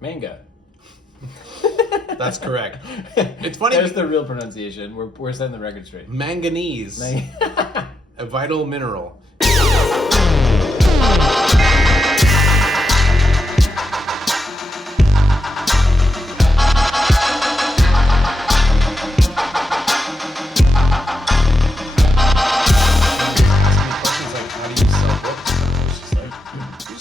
Manga. That's correct. It's funny. There's the real pronunciation. We're setting the record straight. Manganese. A vital mineral.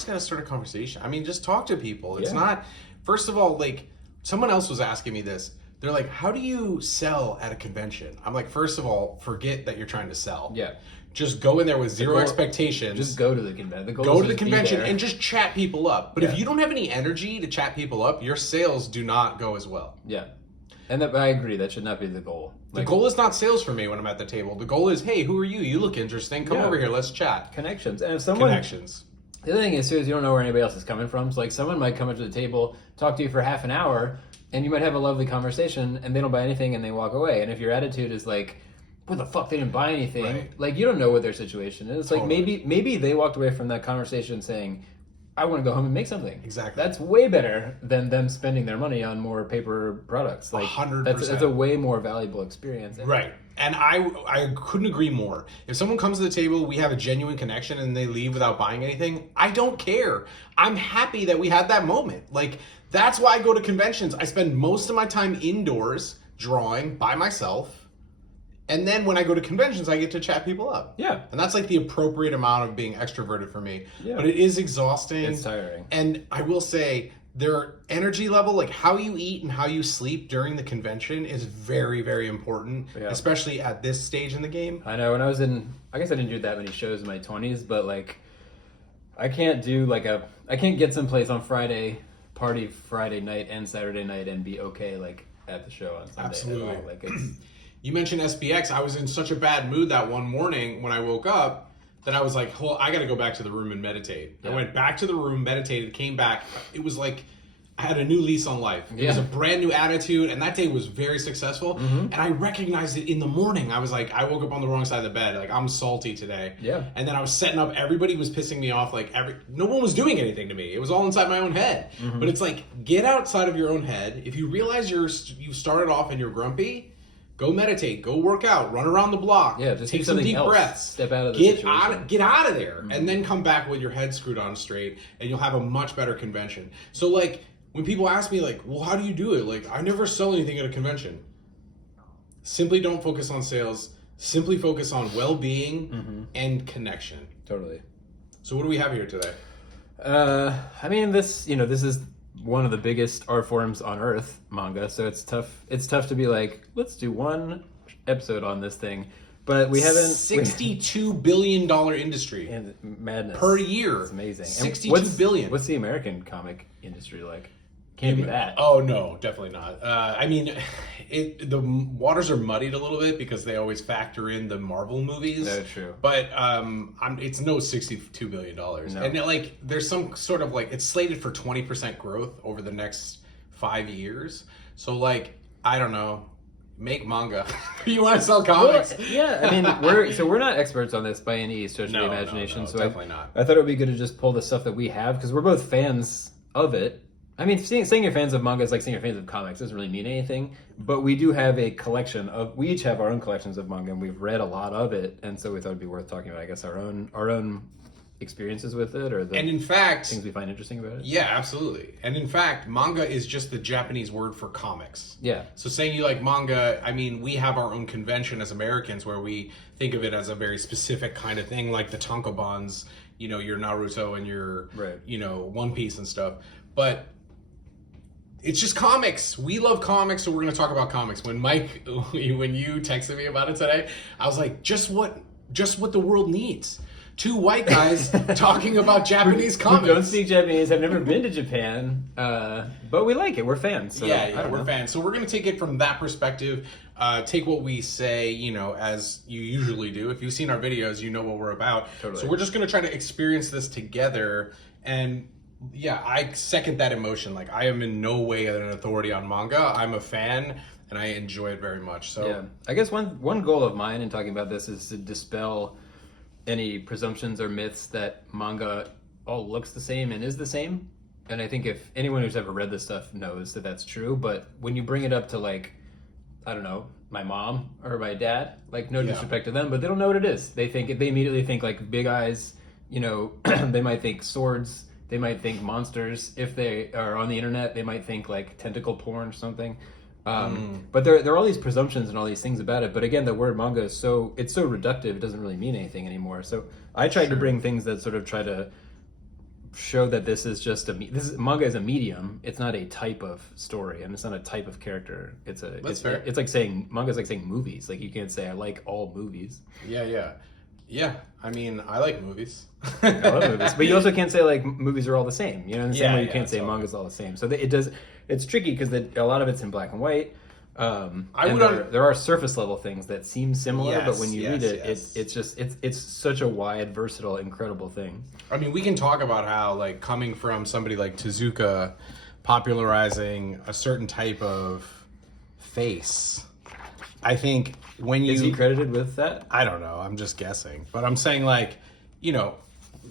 Gotta start a conversation. I mean, just talk to people. It's not, first of all, like, someone else was asking me this. They're like, how do you sell at a convention? I'm like, first of all, forget that you're trying to sell. Yeah. Just go in there with zero expectations. Just go to the convention. Go to the convention and just chat people up. But if you don't have any energy to chat people up, your sales do not go as well. Yeah. And I agree. That should not be the goal. The goal is not sales for me when I'm at the table. The goal is, hey, who are you? You look interesting. Come over here. Let's chat. Connections. And if someone... Connections. The other thing is, too, is you don't know where anybody else is coming from. So, like, someone might come up to the table, talk to you for half an hour, and you might have a lovely conversation, and they don't buy anything, and they walk away. And if your attitude is like, what the fuck, they didn't buy anything, like, you don't know what their situation is. Like, maybe they walked away from that conversation saying, I want to go home and make something. Exactly. That's way better than them spending their money on more paper products. Like, 100%. That's a way more valuable experience. Right. And I couldn't agree more. If someone comes to the table, we have a genuine connection, and they leave without buying anything, I don't care. I'm happy that we had that moment. Like, that's why I go to conventions. I spend most of my time indoors drawing by myself. And then when I go to conventions, I get to chat people up. Yeah. And that's like the appropriate amount of being extroverted for me. Yeah. But it is exhausting. It's tiring. And I will say, their energy level, like how you eat and how you sleep during the convention, is very, very important, especially at this stage in the game. I know. When I guess I didn't do that many shows in my 20s, but like, I can't get someplace on party Friday night and Saturday night and be okay, like, at the show on Sunday. Absolutely. At all. Like, it's... You mentioned SPX. I was in such a bad mood that one morning when I woke up that I was like, well, I got to go back to the room and meditate. I went back to the room, meditated, came back. It was like I had a new lease on life. It was a brand new attitude, and that day was very successful. And I recognized it in the morning. I was like, I woke up on the wrong side of the bed. Like, I'm salty today. Yeah. And then I was setting up. Everybody was pissing me off. Like, no one was doing anything to me. It was all inside my own head. But it's like, get outside of your own head. If you realize you started off and you're grumpy, go meditate, go work out, run around the block, just take some deep breaths, step out of the situation. Get out of there, and then come back with your head screwed on straight, and you'll have a much better convention. So, like, when people ask me, like, well, how do you do it? Like, I never sell anything at a convention. Simply don't focus on sales. Simply focus on well-being and connection. Totally. So what do we have here today? I mean, this is one of the biggest art forms on earth, manga, so it's tough to be like, let's do one episode on this thing, but we haven't. $62 billion industry. And madness. Per year. It's amazing. $62 billion. What's the American comic industry like? Can't be that. Oh, no, definitely not. I mean, the waters are muddied a little bit because they always factor in the Marvel movies. That's true. But it's no $62 billion. No. And like, there's some sort of like, it's slated for 20% growth over the next 5 years. So like, I don't know. Make manga. You want to sell comics? Well, yeah, I mean, we're not experts on this by any stretch of the imagination. No, so definitely not. I thought it would be good to just pull the stuff that we have, because we're both fans of it. I mean, saying you're fans of manga is like saying you're fans of comics. It doesn't really mean anything. But we do have a collection we each have our own collections of manga, and we've read a lot of it, and so we thought it'd be worth talking about, I guess, our own experiences with it, or and in fact, things we find interesting about it. Yeah, absolutely. And in fact, manga is just the Japanese word for comics. Yeah. So saying you like manga, I mean, we have our own convention as Americans where we think of it as a very specific kind of thing, like the tankobons, your Naruto and your, One Piece and stuff. But it's just comics. We love comics, so we're going to talk about comics. When you texted me about it today, I was like, just what the world needs. Two white guys talking about Japanese comics. We don't speak Japanese. I've never been to Japan, but we like it. We're fans. So we're fans. So we're going to take it from that perspective. Take what we say, as you usually do. If you've seen our videos, you know what we're about. Totally. So we're just going to try to experience this together. And yeah, I second that emotion. Like, I am in no way an authority on manga. I'm a fan, and I enjoy it very much. So yeah, I guess one goal of mine in talking about this is to dispel any presumptions or myths that manga all looks the same and is the same. and I think if anyone who's ever read this stuff knows that that's true, but when you bring it up to like, I don't know, my mom or my dad, like no disrespect to them, but they don't know what it is. They immediately think like big eyes, you know, they might think swords, they might think monsters. If they are on the internet, they might think like tentacle porn or something. But there are all these presumptions and all these things about it. But again, the word manga is so reductive, it doesn't really mean anything anymore. So I tried to bring things that sort of try to show that this is just manga is a medium. It's not a type of story, and it's not a type of character. It's fair. It's like saying manga is like saying movies. Like you can't say I like all movies. Yeah. I mean, I like movies. I love movies, but you also can't say like movies are all the same. You know, in the same way you can't say manga's all the same. So it's tricky because a lot of it's in black and white. There are surface level things that seem similar, but when you read it, it's such a wide, versatile, incredible thing. I mean, we can talk about how like coming from somebody like Tezuka popularizing a certain type of face. I think is he credited with that? I don't know. I'm just guessing, but I'm saying like, you know,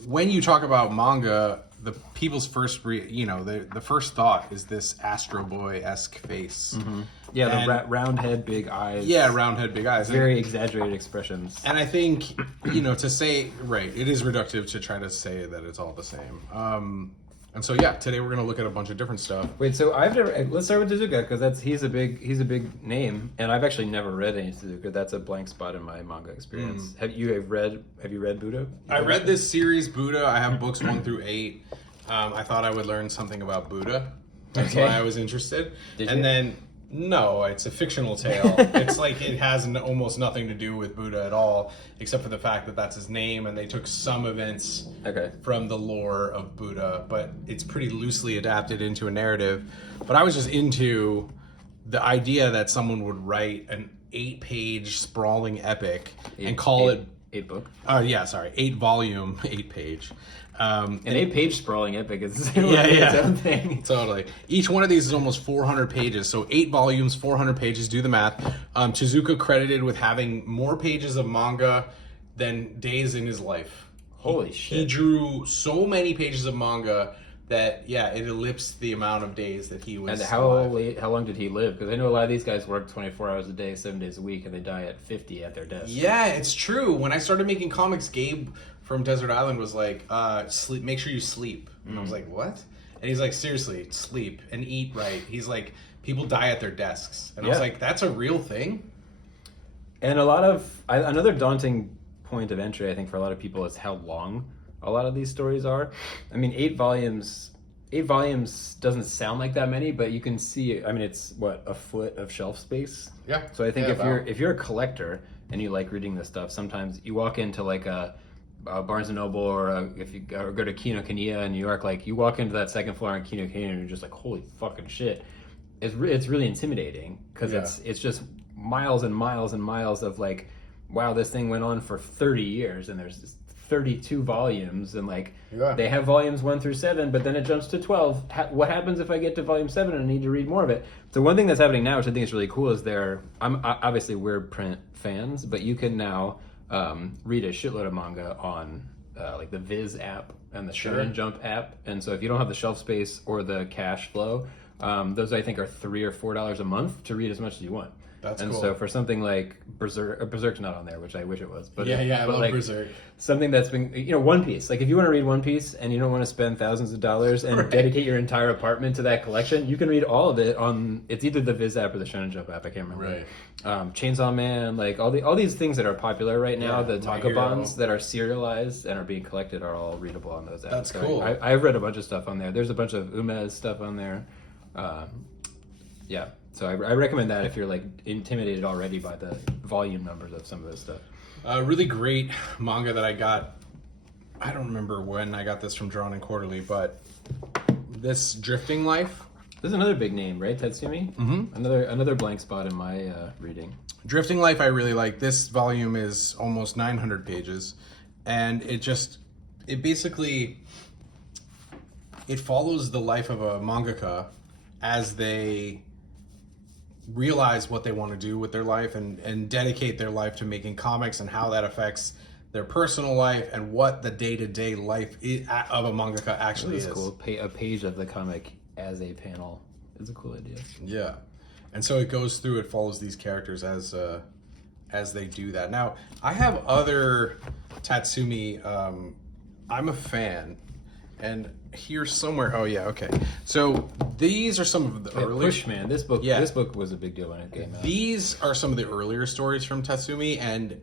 when you talk about manga, the people's first, the first thought is this Astro Boy-esque face. Mm-hmm. Yeah, the round head, big eyes. Yeah, round head, big eyes. Very exaggerated expressions. And I think, to say, right, it is reductive to try to say that it's all the same. And so, today we're going to look at a bunch of different stuff. Wait, so let's start with Tezuka, because he's a big name, and I've actually never read any Tezuka. That's a blank spot in my manga experience. Have you read Buddha? I read this series, Buddha. I have books 1 through 8. I thought I would learn something about Buddha. That's why I was interested. Then, no, it's a fictional tale. It's like it has almost nothing to do with Buddha at all, except for the fact that that's his name, and they took some events from the lore of Buddha, but it's pretty loosely adapted into a narrative. But I was just into the idea that someone would write an 8-page sprawling epic and call it 8 book. 8 volume, 8-page. An 8-page sprawling epic is its own thing. Totally. Each one of these is almost 400 pages. So 8 volumes, 400 pages. Do the math. Tezuka credited with having more pages of manga than days in his life. Holy shit. He drew so many pages of manga that it ellipsed the amount of days that he was. And how long did he live? Because I know a lot of these guys work 24 hours a day, 7 days a week, and they die at 50 at their desk. Yeah, it's true. When I started making comics, Gabe from Desert Island was like, sleep. Make sure you sleep. And I was like, what? And he's like, seriously, sleep and eat right. He's like, people die at their desks. And I was like, that's a real thing? And another daunting point of entry, I think, for a lot of people is how long a lot of these stories are. I mean, 8 volumes doesn't sound like that many, but you can see, I mean, it's a foot of shelf space. Yeah. So I think if you're a collector and you like reading this stuff, sometimes you walk into like a Barnes & Noble or if you go to Kinokuniya in New York, like you walk into that second floor in Kinokuniya and you're just like, holy fucking shit. It's really intimidating because it's just miles and miles and miles of like, wow, this thing went on for 30 years and there's just 32 volumes and like they have volumes 1 through 7, but then it jumps to 12. What happens if I get to volume 7 and I need to read more of it? So one thing that's happening now, which I think is really cool, is obviously we're print fans, but you can now read a shitload of manga on like the Viz app and the Shonen Jump app. And so if you don't have the shelf space or the cash flow, those I think are $3 or $4 a month to read as much as you want. That's cool. So for something like Berserk's not on there, which I wish it was. But I love like Berserk. Something that's been, One Piece. Like if you want to read One Piece and you don't want to spend thousands of dollars and dedicate your entire apartment to that collection, you can read all of it on. It's either the Viz app or the Shonen Jump app. I can't remember. Right. Chainsaw Man, like all these things that are popular right now, the tankobons that are serialized and are being collected are all readable on those apps. That's cool. I've read a bunch of stuff on there. There's a bunch of Umez stuff on there. So I recommend that if you're like intimidated already by the volume numbers of some of this stuff. Really great manga that I got. I don't remember when I got this from Drawn and Quarterly, but this Drifting Life. This is another big name, right, Tatsumi? Mm-hmm. Another blank spot in my reading. Drifting Life I really like. This volume is almost 900 pages, and it basically follows the life of a mangaka as they realize what they want to do with their life and dedicate their life to making comics and how that affects their personal life, and what the day-to-day life of a mangaka actually is. Cool. A page of the comic as a panel is a cool idea. Yeah. And so it goes through, it follows these characters as they do that. Now, I have other Tatsumi. I'm a fan, and here's somewhere. Oh yeah, okay. So these are some of the earlier. Pushman. This book was a big deal when it came out. These are some of the earlier stories from Tatsumi, and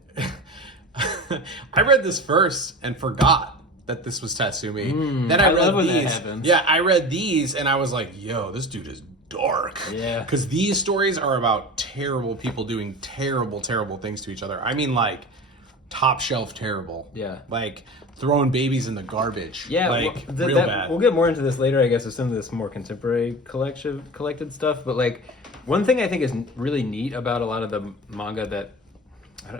I read this first and forgot that this was Tatsumi. Then I read these. That happens. Yeah, I read these, and I was like, "Yo, this dude is dark." Yeah. Because these stories are about terrible people doing terrible, terrible things to each other. I mean, like, top shelf terrible. Yeah. Like, throwing babies in the garbage. Yeah. Like, real bad. We'll get more into this later, I guess, with some of this more contemporary collected stuff. But, like, one thing I think is really neat about a lot of the manga that,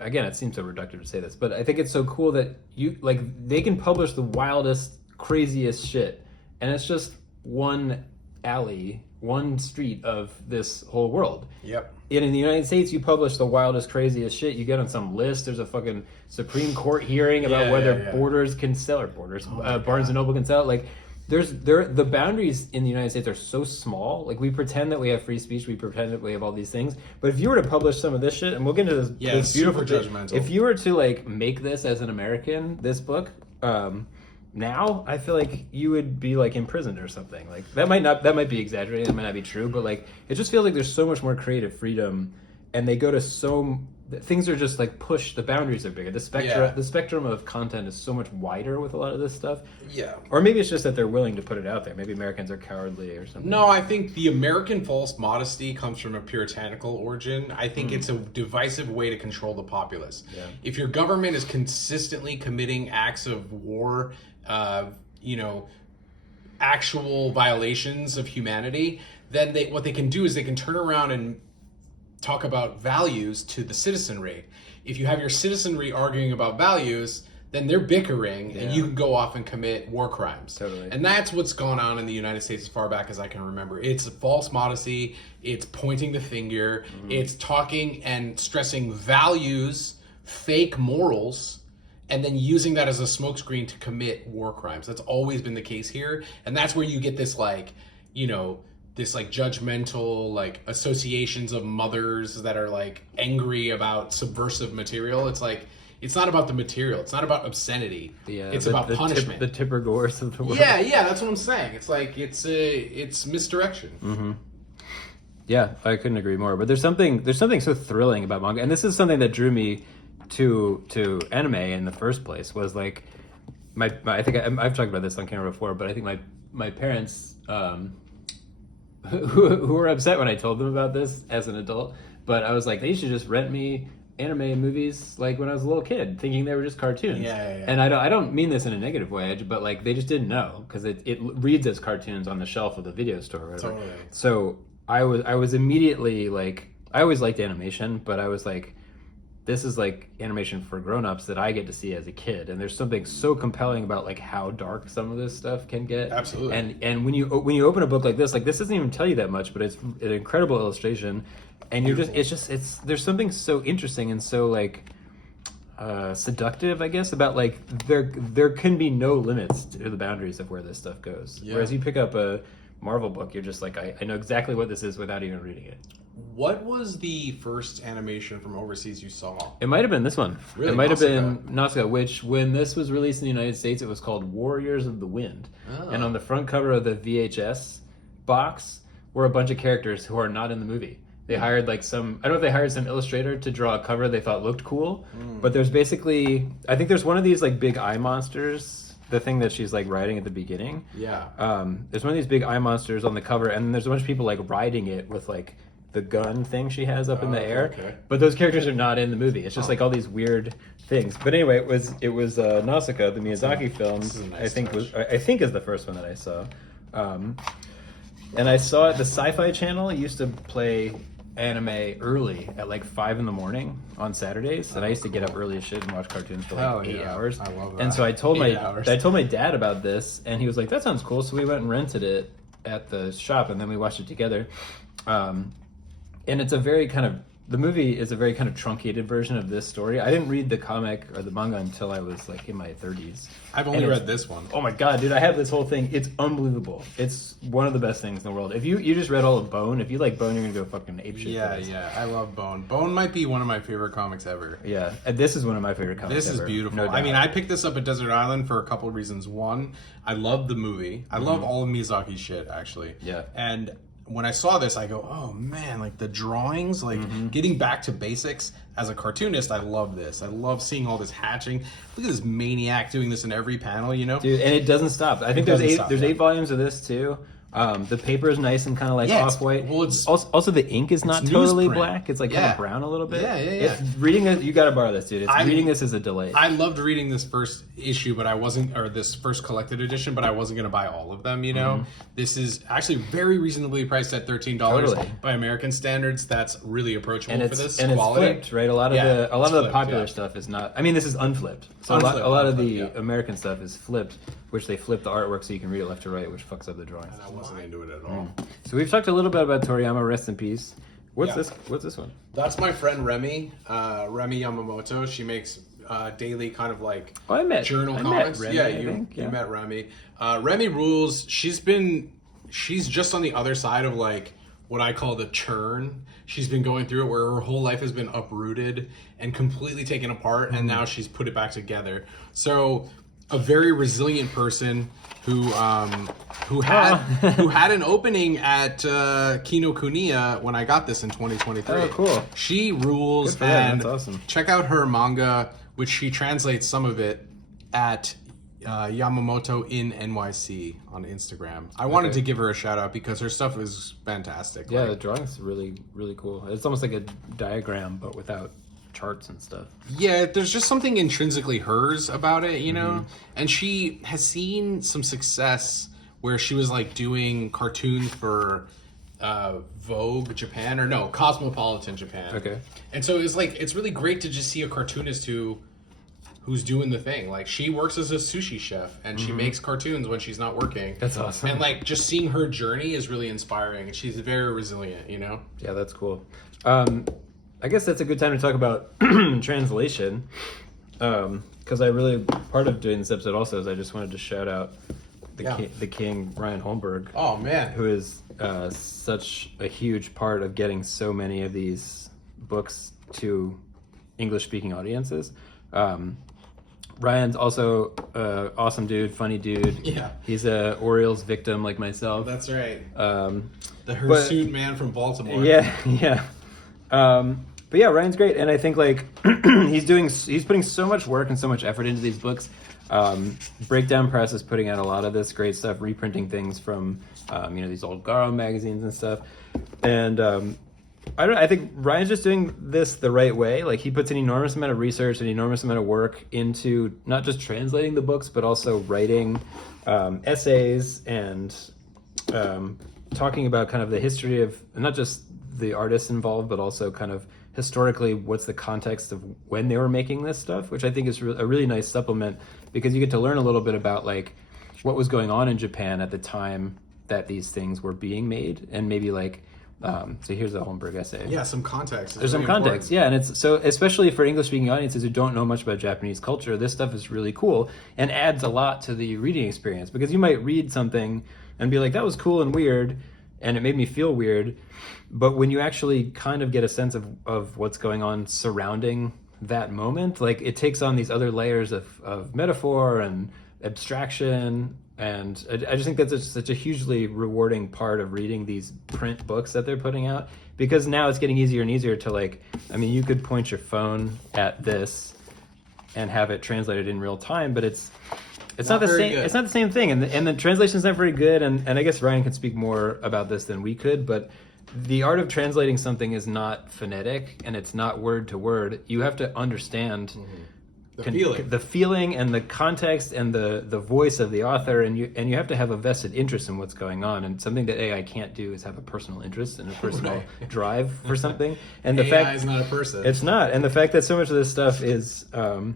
again, it seems so reductive to say this, but I think it's so cool that they can publish the wildest, craziest shit. And it's just one alley, one street of this whole world. Yep. And in the United States, you publish the wildest, craziest shit. You get on some list. There's a fucking Supreme Court hearing about whether Borders can sell, or Barnes and Noble can sell. Like, the boundaries in the United States are so small. Like, we pretend that we have free speech. We pretend that we have all these things. But if you were to publish some of this shit, and we'll get into this beautiful judgmental. If you were to like make this as an American, this book, now I feel like you would be like imprisoned or something. Like that might be exaggerated, it might not be true, but like it just feels like there's so much more creative freedom, and they go to things are just like pushed, the boundaries are bigger. The spectrum of content is so much wider with a lot of this stuff. Yeah. Or maybe it's just that they're willing to put it out there. Maybe Americans are cowardly or something. No, I think the American false modesty comes from a puritanical origin. I think it's a divisive way to control the populace. Yeah. If your government is consistently committing acts of war, actual violations of humanity, then what they can do is they can turn around and talk about values to the citizenry. If you have your citizenry arguing about values, then they're bickering, and you can go off and commit war crimes. Totally. And that's what's gone on in the United States as far back as I can remember. It's false modesty, it's pointing the finger, it's talking and stressing values, fake morals, and then using that as a smokescreen to commit war crimes. That's always been the case here, and that's where you get this this like judgmental like associations of mothers that are like angry about subversive material. It's like, it's not about the material. It's not about obscenity. It's about punishment. The Tipper Gores of the world. Yeah, that's what I'm saying. It's like it's misdirection. Mm-hmm. Yeah, I couldn't agree more. But there's something so thrilling about manga, and this is something that drew me to anime in the first place. Was like I think I've talked about this on camera before, but I think my parents. Who were upset when I told them about this as an adult, but I was like, they should just rent me anime movies like when I was a little kid, thinking they were just cartoons. Yeah. And I don't mean this in a negative way, but like they just didn't know, because it reads as cartoons on the shelf of the video store or whatever. Totally. So I was immediately like, I always liked animation, but I was like, this is like animation for grown-ups that I get to see as a kid, and there's something so compelling about like how dark some of this stuff can get. Absolutely. And when you open a book like this doesn't even tell you that much, but it's an incredible illustration, and there's something so interesting and so like seductive, I guess, about like there can be no limits to the boundaries of where this stuff goes. Yeah. Whereas you pick up a Marvel book, you're just like, I know exactly what this is without even reading it. What was the first animation from overseas you saw? It might have been this one. Really? It might have been Nausicaa, which when this was released in the United States, it was called Warriors of the Wind. Oh. And on the front cover of the VHS box were a bunch of characters who are not in the movie. They hired I don't know if they hired some illustrator to draw a cover they thought looked cool, but there's basically, I think there's one of these like big eye monsters, the thing that she's like riding at the beginning. Yeah. There's one of these big eye monsters on the cover, and there's a bunch of people like riding it with like the gun thing she has up in the air. Okay. But those characters are not in the movie. It's just like all these weird things. But anyway, it was Nausicaa, the Miyazaki film. Nice I think is the first one that I saw. And I saw it, the Sci-Fi Channel used to play anime early at like 5 a.m. on Saturdays, and I used to get up early as shit and watch cartoons for like 8 hours. I love that. And so I told my dad about this, and he was like, "That sounds cool." So we went and rented it at the shop, and then we watched it together. And it's a very kind of the movie is a very kind of truncated version of this story. I didn't read the comic or the manga until I was like in my 30s. I've only read this one. Oh my god, dude! I have this whole thing. It's unbelievable. It's one of the best things in the world. If you just read all of Bone, if you like Bone, you're gonna go fucking apeshit. Yeah. I love Bone. Bone might be one of my favorite comics ever. Yeah, and this is one of my favorite comics. This is beautiful. No doubt. I mean, I picked this up at Desert Island for a couple of reasons. One, I love the movie. I love all of Miyazaki's shit, actually. Yeah. And when I saw this, I go, oh man, like the drawings, like getting back to basics. As a cartoonist, I love this. I love seeing all this hatching. Look at this maniac doing this in every panel, you know? Dude, and it doesn't stop. I think there's 8 volumes of this too. The paper is nice and kind of like off-white. Well, it's also the ink is not totally newsprint. black. It's like kind of brown a little bit. Yeah. It's reading it. You got to borrow this, dude. Reading this is a delight. I loved reading this first issue, but I wasn't, or this first collected edition, but I wasn't going to buy all of them. You know, this is actually very reasonably priced at $13 by American standards. That's really approachable for this and quality. It's flipped, right? A lot of the popular stuff is not. I mean, this is unflipped. So a lot of the American stuff is flipped, which they flip the artwork so you can read it left to right, which fucks up the drawings. And I wasn't into it at all. So we've talked a little bit about Toriyama, rest in peace. What's this one? That's my friend Remy, Remy Yamamoto. She makes daily kind of like journal comics. Remy, you met Remy. Remy rules. She's just on the other side of like what I call the churn. She's been going through it where her whole life has been uprooted and completely taken apart, and now she's put it back together. So a very resilient person who had an opening at Kinokuniya when I got this in 2023. Oh, cool. She rules, and and that's awesome. Check out her manga, which she translates some of it at Yamamoto in NYC on Instagram. I wanted to give her a shout out because her stuff is fantastic. Yeah, the drawing's really, really cool. It's almost like a diagram, but without charts and stuff. Yeah, there's just something intrinsically hers about it, you know? And she has seen some success where she was like doing cartoons for Vogue Japan, or no, Cosmopolitan Japan. Okay. And so it's really great to just see a cartoonist who's doing the thing. Like, she works as a sushi chef and she makes cartoons when she's not working. That's awesome. And like just seeing her journey is really inspiring, and she's very resilient, you know? Yeah, that's cool. I guess that's a good time to talk about translation, because part of doing this episode also is I just wanted to shout out the king Ryan Holmberg. Oh man, who is such a huge part of getting so many of these books to English-speaking audiences. Ryan's also awesome dude, funny dude. Yeah, he's a Orioles victim like myself. That's right. The hirsute man from Baltimore. Yeah. But yeah, Ryan's great, and I think like he's putting so much work and so much effort into these books. Breakdown Press is putting out a lot of this great stuff, reprinting things from these old Garo magazines and stuff. And I think Ryan's just doing this the right way. Like, he puts an enormous amount of research, an enormous amount of work into not just translating the books, but also writing essays and talking about kind of the history of not just the artists involved, but also kind of historically what's the context of when they were making this stuff, which I think is a really nice supplement, because you get to learn a little bit about like what was going on in Japan at the time that these things were being made, and maybe like so here's a Holmberg essay. Yeah, some context. There's some context, yeah, and it's so, especially for English-speaking audiences who don't know much about Japanese culture, this stuff is really cool and adds a lot to the reading experience, because you might read something and be like, that was cool and weird, and it made me feel weird, but when you actually kind of get a sense of what's going on surrounding that moment, like, it takes on these other layers of metaphor and abstraction. And I just think that's such a hugely rewarding part of reading these print books that they're putting out, because now it's getting easier and easier to, like, I mean, you could point your phone at this and have it translated in real time, but it's not the same. It's not the same thing, and the translation's not very good. And I guess Ryan can speak more about this than we could, but the art of translating something is not phonetic and it's not word to word. You have to understand the feeling and the context and the voice of the author, and you have to have a vested interest in what's going on. And something that AI can't do is have a personal interest and a personal drive for something. And the AI is not a person. It's not. And the fact that so much of this stuff is I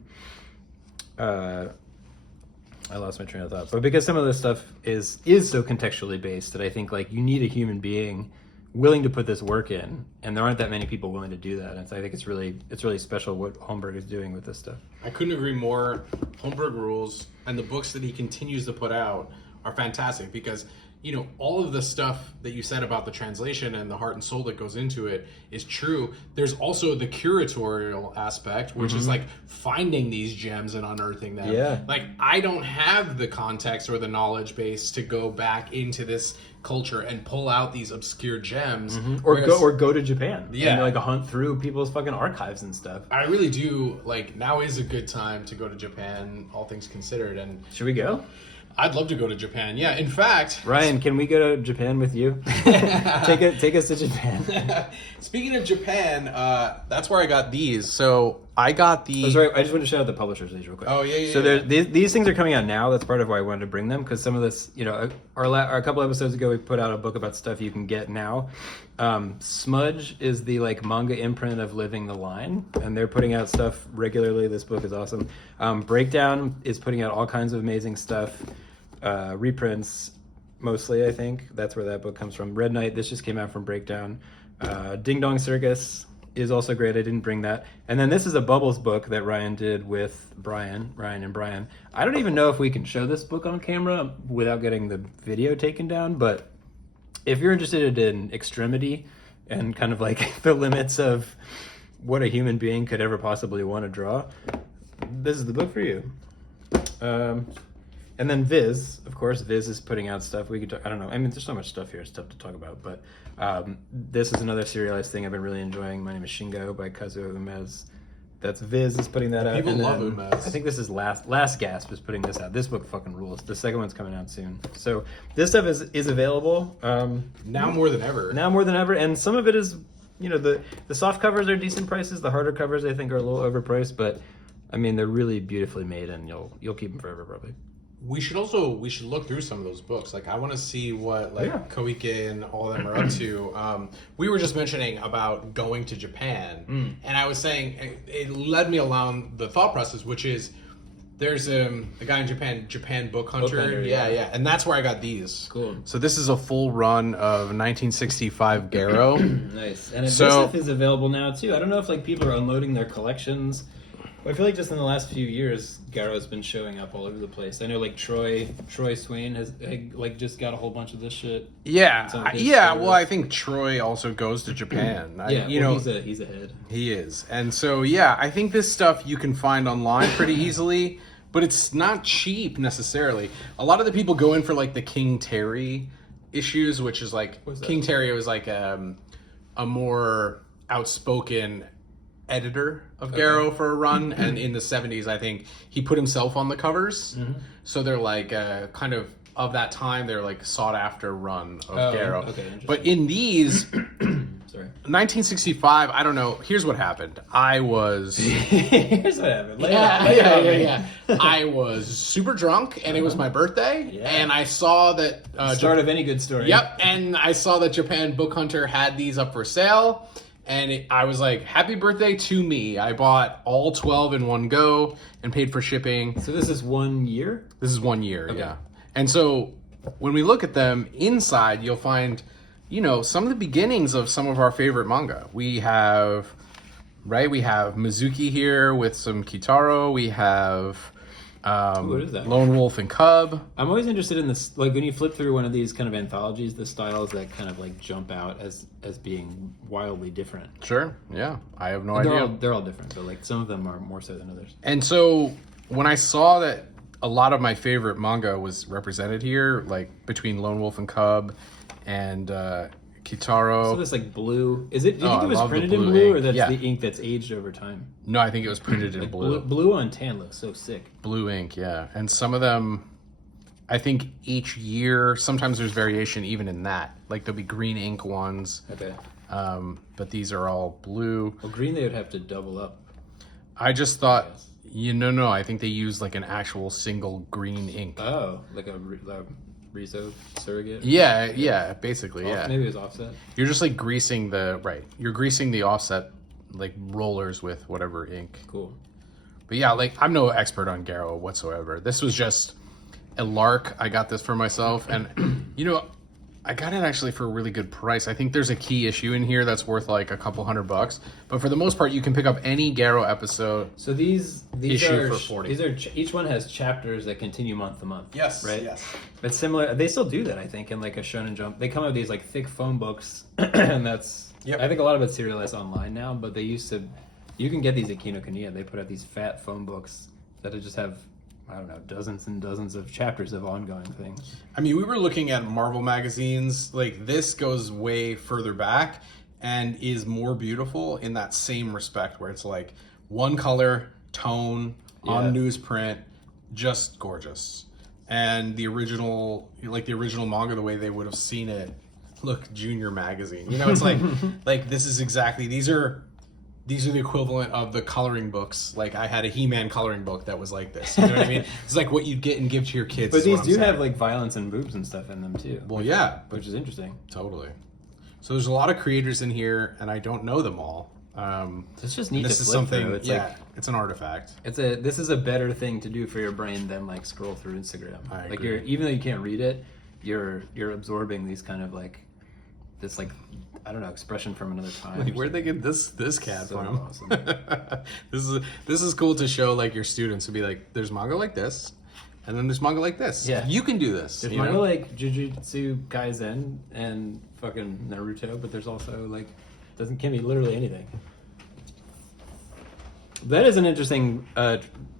lost my train of thought. But because some of this stuff is so contextually based, that I think, like, you need a human being willing to put this work in, and there aren't that many people willing to do that. And so I think it's really special what Holmberg is doing with this stuff. I couldn't agree more. Holmberg rules, and the books that he continues to put out are fantastic because, you know, all of the stuff that you said about the translation and the heart and soul that goes into it is true. There's also the curatorial aspect, which is like finding these gems and unearthing them. Yeah. Like, I don't have the context or the knowledge base to go back into this culture and pull out these obscure gems. Or go to Japan. Yeah. And like hunt through people's fucking archives and stuff. I really do, like, now is a good time to go to Japan, all things considered. And Should we go? I'd love to go to Japan. Yeah, in fact, Ryan, can we go to Japan with you? Take us to Japan. Speaking of Japan, that's where I got these. So I got the. Oh, sorry, I just want to shout out the publishers these real quick. Oh, yeah. So these things are coming out now. That's part of why I wanted to bring them, because some of this, you know, a couple episodes ago we put out a book about stuff you can get now. Smudge is the like manga imprint of Living the Line, and they're putting out stuff regularly. This book is awesome. Breakdown is putting out all kinds of amazing stuff. Reprints mostly, I think that's where that book comes from. Red Knight, this just came out from Breakdown. Ding Dong Circus is also great. I didn't bring that. And then this is a Bubbles book that Ryan did with Ryan and Brian. I don't even know if we can show this book on camera without getting the video taken down, but if you're interested in extremity and kind of like the limits of what a human being could ever possibly want to draw, this is the book for you. And then Viz, of course, Viz is putting out stuff. We could talk, I don't know. I mean, there's so much stuff here. It's tough to talk about. But this is another serialized thing I've been really enjoying. My Name is Shingo by Kazuo Umez. That's Viz is putting that out. People and love then, Umez. I think this is Last Gasp is putting this out. This book fucking rules. The second one's coming out soon. So this stuff is available. Now more than ever. Now more than ever. And some of it is, you know, the soft covers are decent prices. The harder covers I think are a little overpriced. But I mean, they're really beautifully made, and you'll keep them forever probably. We should look through some of those books. Like, I want to see what Koike and all of them are up to. We were just mentioning about going to Japan, and I was saying it led me along the thought process, which is there's a guy in Japan Book Hunter. Yeah, and that's where I got these. Cool. So this is a full run of 1965 Garo. Nice. And this stuff is available now too. I don't know if like people are unloading their collections. I feel like just in the last few years, Garo's been showing up all over the place. I know, like Troy Swain has like just got a whole bunch of this shit. Yeah. Well, I think Troy also goes to Japan. He's a head. He is, and so I think this stuff you can find online pretty easily, but it's not cheap necessarily. A lot of the people go in for like the King Terry issues, which is like King Terry was like a more outspoken editor of Garo for a run, and in the 70s I think he put himself on the covers, so they're like kind of that time, they're like sought after run of Garo. But in these 1965, I don't know, here's what happened. Here's what happened. I was super drunk, and it was my birthday, and I saw that start of any good story. Yep, and I saw that Japan Book Hunter had these up for sale. And I was like, happy birthday to me. I bought all 12 in one go and paid for shipping. So this is 1 year? This is 1 year, yeah. And so when we look at them inside, you'll find, you know, some of the beginnings of some of our favorite manga. We have Mizuki here with some Kitaro. We have what is that? Lone Wolf and Cub. I'm always interested in this, like when you flip through one of these kind of anthologies, the styles that kind of like jump out as being wildly different. Sure, yeah. I have no idea. They're all different, but like some of them are more so than others. And so when I saw that a lot of my favorite manga was represented here, like between Lone Wolf and Cub and Kitaro. So this like blue, is it? Do you think it was printed in blue, or that's the ink that's aged over time? No, I think it was printed in blue. Blue on tan looks so sick. Blue ink, yeah. And some of them, I think each year, sometimes there's variation even in that. Like there'll be green ink ones. Okay. But these are all blue. Well, green they would have to double up. I just thought, no, I think they use like an actual single green ink. Oh, like a Riso surrogate? Yeah, basically, yeah. Maybe it was offset. You're just like greasing the offset like rollers with whatever ink. Cool. But yeah, like I'm no expert on Garo whatsoever. This was just a lark. I got this for myself, and you know, I got it actually for a really good price. I think there's a key issue in here that's worth like a couple $100, but for the most part, you can pick up any Garo episode. So these issue are for 40. These are each one has chapters that continue month to month. Yes, right. yes. But similar, they still do that. I think in like a Shonen Jump, they come out with these like thick phone books, and that's. Yep. I think a lot of it's serialized online now, but they used to. You can get these at Kinokuniya. They put out these fat phone books that just have, I don't know, dozens and dozens of chapters of ongoing things. I mean, we were looking at Marvel magazines. Like, this goes way further back and is more beautiful in that same respect, where it's like one color, tone, on newsprint, just gorgeous. And the original manga, the way they would have seen it, look, junior magazine. You know, it's like, like this is exactly, these are the equivalent of the coloring books. Like, I had a He-Man coloring book that was like this. You know what I mean? It's like what you'd get and give to your kids. But these do have like violence and boobs and stuff in them too. Well, yeah. Which is interesting. Totally. So there's a lot of creators in here, and I don't know them all. It's just neat to this is flip something, through. It's yeah, like, it's an artifact. this is a better thing to do for your brain than like scroll through Instagram. I Like agree. even though you can't read it, you're absorbing these kind of like this like, I don't know, expression from another time. Like, where'd they get this cat So from? awesome. This is cool to show like your students to be like, there's manga like this, and then there's manga like this. Yeah. You can do this. There's you manga know? like Jujutsu Kaisen and fucking Naruto, but there's also like can be literally anything. That is an interesting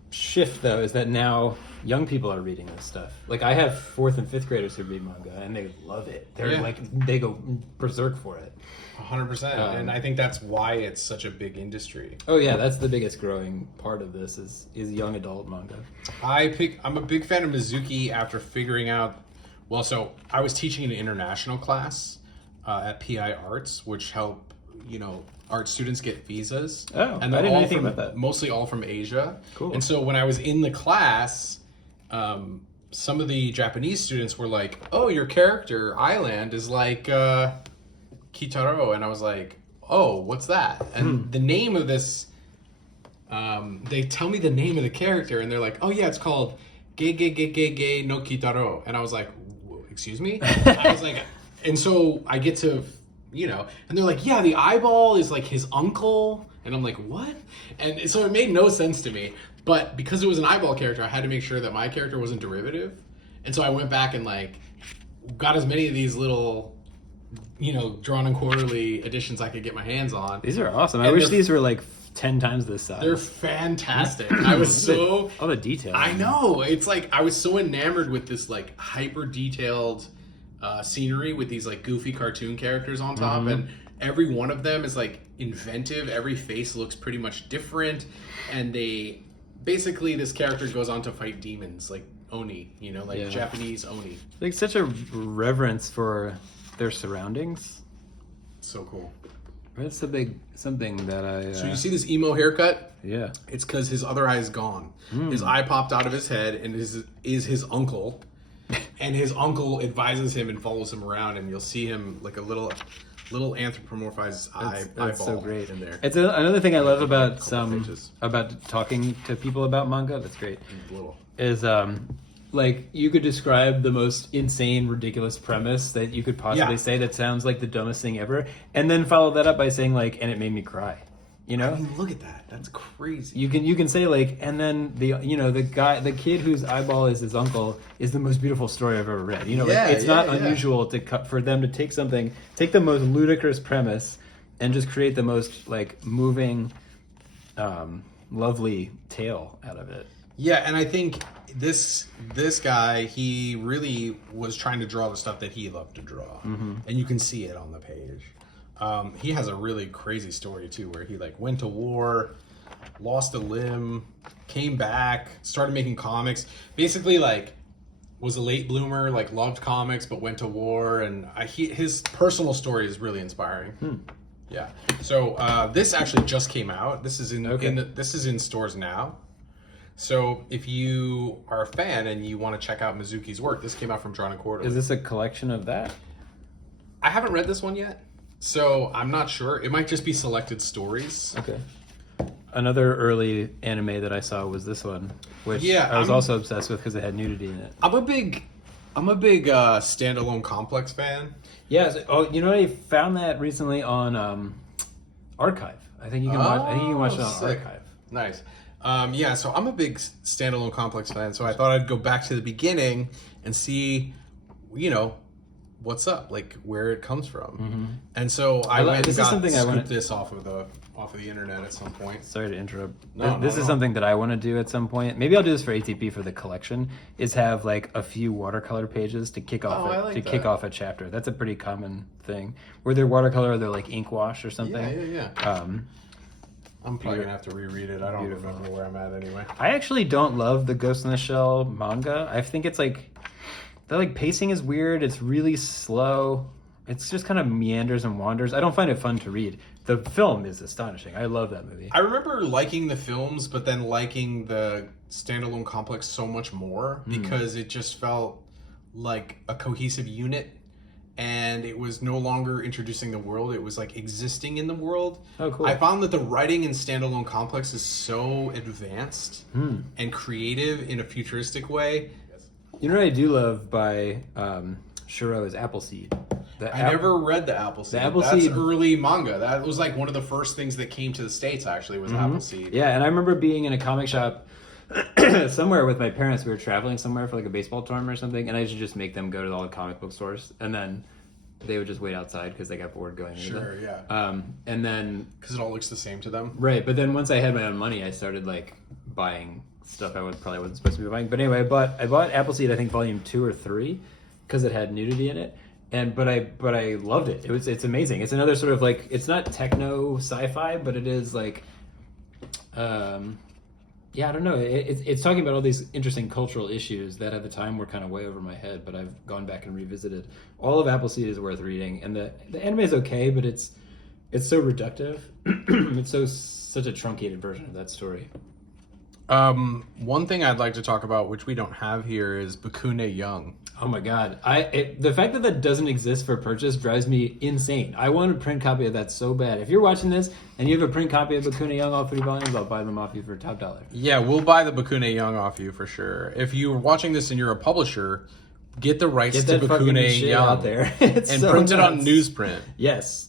shift, though, is that now young people are reading this stuff. Like, I have 4th and 5th graders who read manga, and they love it. They're like, they go berserk for it. 100%. And I think that's why it's such a big industry. Oh yeah, that's the biggest growing part of this is young adult manga. I'm a big fan of Mizuki after figuring out. Well, so I was teaching an international class at PI Arts, which help art students get visas. Oh, and I didn't know anything from, about that. Mostly all from Asia. Cool. And so when I was in the class, some of the Japanese students were like, "Oh, your character Island is like Kitaro," and I was like, "Oh, what's that?" And the name of this, they tell me the name of the character, and they're like, "Oh yeah, it's called Ge no Kitaro," and I was like, "Excuse me?" I was like, and so I get to. And they're like, yeah, the eyeball is like his uncle. And I'm like, what? And so it made no sense to me. But because it was an eyeball character, I had to make sure that my character wasn't derivative. And so I went back and like got as many of these little, drawn and quarterly editions I could get my hands on. These are awesome. I And wish these were like 10 times this size. They're fantastic. I was so... all the detail. I know. It's like I was so enamored with this like hyper detailed scenery with these like goofy cartoon characters on top, and every one of them is like inventive. Every face looks pretty much different, and this character goes on to fight demons like Oni, Japanese Oni. Like such a reverence for their surroundings. So cool. That's something that I. So you see this emo haircut? Yeah. It's because his other eye is gone. His eye popped out of his head, and is his uncle. And his uncle advises him and follows him around, and you'll see him like a little anthropomorphized eyeball. That's so great in there. It's another thing I love about pages. about talking to people about manga. That's great. Little. Is like you could describe the most insane, ridiculous premise that you could possibly say that sounds like the dumbest thing ever, and then follow that up by saying like, and it made me cry. I mean, look at that. That's crazy. You can say like, and then the kid whose eyeball is his uncle is the most beautiful story I've ever read. It's not unusual for them to take the most ludicrous premise and just create the most like moving, lovely tale out of it. Yeah, and I think this guy, he really was trying to draw the stuff that he loved to draw, and you can see it on the page. He has a really crazy story too, where he like went to war, lost a limb, came back, started making comics. Basically, like was a late bloomer, like loved comics, but went to war, and his personal story is really inspiring. Yeah. So this actually just came out. This is this is in stores now. So if you are a fan and you want to check out Mizuki's work, this came out from Drawn and Quarterly. Is this a collection of that? I haven't read this one yet, so I'm not sure. It might just be selected stories. Okay. Another early anime that I saw was this one, which I was also obsessed with because it had nudity in it. I'm a big I'm a big standalone complex fan. Yeah. So, you know, I found that recently on Archive. I think you can watch. I think you can watch it on sick. Archive. Nice. Yeah, so I'm a big standalone complex fan, so I thought I'd go back to the beginning and see, what's up, like where it comes from. Mm-hmm. And so I went and scooped this off of the internet at some point. Sorry to interrupt. This is something that I want to do at some point. Maybe I'll do this for ATP for the collection. Is have like a few watercolor pages to kick off kick off a chapter. That's a pretty common thing. Where they're watercolor, or they're like ink wash or something. Yeah. I'm probably gonna have to reread it. I don't remember where I'm at anyway. I actually don't love the Ghost in the Shell manga. I think it's like the pacing is weird. It's really slow. It's just kind of meanders and wanders. I don't find it fun to read. The film is astonishing. I love that movie. I remember liking the films, but then liking the standalone complex so much more because it just felt like a cohesive unit. And it was no longer introducing the world. It was like existing in the world. Oh, cool. I found that the writing in Standalone Complex is so advanced and creative in a futuristic way. You know what I do love by Shiro is Appleseed. I never read the Appleseed. That's early manga. That was like one of the first things that came to the States, actually, was Appleseed. Yeah, and I remember being in a comic shop somewhere with my parents. We were traveling somewhere for like a baseball tournament or something, and I used to just make them go to all the comic book stores, and then they would just wait outside because they got bored going. Sure, yeah. And then because it all looks the same to them, right? But then once I had my own money, I started like buying stuff I probably wasn't supposed to be buying. But anyway, I bought Appleseed, I think volume 2 or 3, because it had nudity in it. But I loved it. It's amazing. It's another sort of like, it's not techno sci-fi, but it is like, yeah, I don't know. It's talking about all these interesting cultural issues that at the time were kind of way over my head, but I've gone back and revisited. All of Appleseed is worth reading, and the anime is okay, but it's so reductive. It's such a truncated version of that story. One thing I'd like to talk about, which we don't have here, is Bakune Young. Oh my god. The fact that doesn't exist for purchase drives me insane. I want a print copy of that so bad. If you're watching this and you have a print copy of Bakune Young, all 3 volumes, I'll buy them off you for top dollar. Yeah, we'll buy the Bakune Young off you for sure. If you're watching this and you're a publisher, get the rights to Bakune Young out there. and so print it on newsprint. Yes.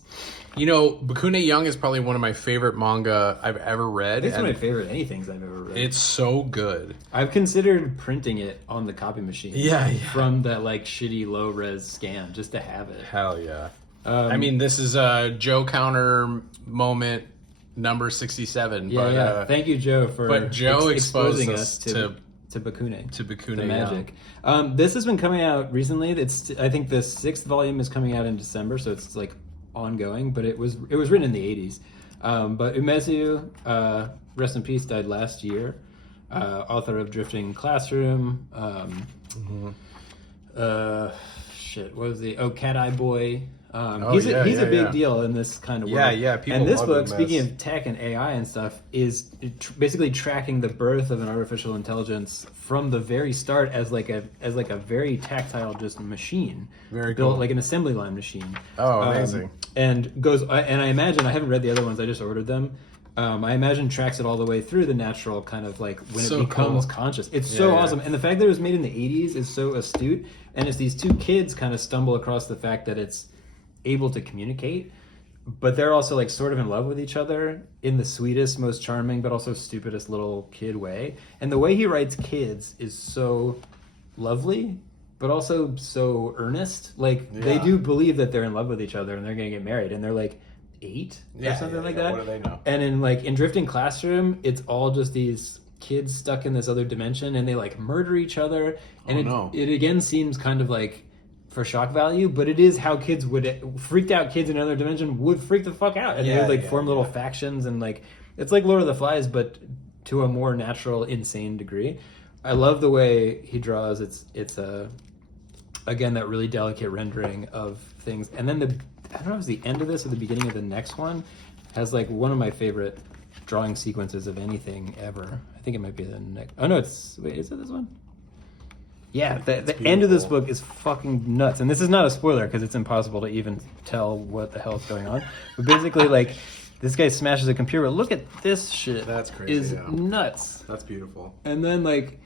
You know, Bakune Young is probably one of my favorite manga I've ever read. It's one of my favorite anythings I've ever read. It's so good. I've considered printing it on the copy machine. Yeah. From that like shitty low res scan just to have it. Hell yeah. I mean, this is a Joe Counter moment number 67. Yeah, yeah. Thank you, Joe, for exposing us to Bakune. To Bakune the magic. This has been coming out recently. I think the 6th volume is coming out in December, so it's like ongoing, but it was written in the 80s. But Umezu, rest in peace, died last year. Author of Drifting Classroom. What was Cat Eye Boy. He's a big deal in this kind of world. Yeah. People and this love book, speaking of tech and AI and stuff, is basically tracking the birth of an artificial intelligence from the very start as like a very tactile just machine, very built cool. like an assembly line machine. Oh, amazing! And I imagine, I haven't read the other ones, I just ordered them. I imagine tracks it all the way through the natural kind of like when it becomes conscious. It's so awesome, and the fact that it was made in the 80s is so astute. And it's these 2 kids kind of stumble across the fact that it's able to communicate, but they're also like sort of in love with each other in the sweetest, most charming, but also stupidest little kid way. And the way he writes kids is so lovely, but also so earnest. Like they do believe that they're in love with each other and they're going to get married, and they're like 8 or something like that. What do they know? And in Drifting Classroom, it's all just these kids stuck in this other dimension, and they like murder each other. And it again seems kind of like for shock value, but it is how kids freaked out kids in another dimension would freak the fuck out, and they would like form little factions, and like it's like Lord of the Flies, but to a more natural, insane degree. I love the way he draws. It's again that really delicate rendering of things, and then I don't know if it's the end of this or the beginning of the next one has like one of my favorite drawing sequences of anything ever. I think it might be the next. Oh no, is it this one? Yeah, the end of this book is fucking nuts. And this is not a spoiler because it's impossible to even tell what the hell is going on. But basically, like, this guy smashes a computer. Look at this shit. That's crazy. Is nuts. That's beautiful. And then, like,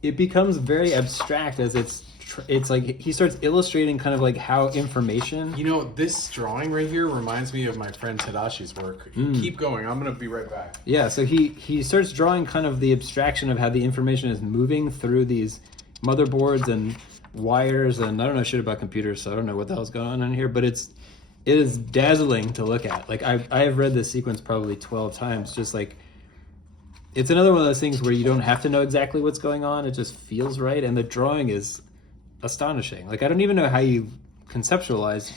it becomes very abstract as it's it's like he starts illustrating kind of like how information. You know, this drawing right here reminds me of my friend Tadashi's work. Keep going. I'm going to be right back. Yeah, so he starts drawing kind of the abstraction of how the information is moving through these motherboards and wires, and I don't know shit about computers, so I don't know what the hell's going on in here, but it is dazzling to look at. Like I have read this sequence probably 12 times, just like it's another one of those things where you don't have to know exactly what's going on, it just feels right, and the drawing is astonishing. Like I don't even know how you conceptualize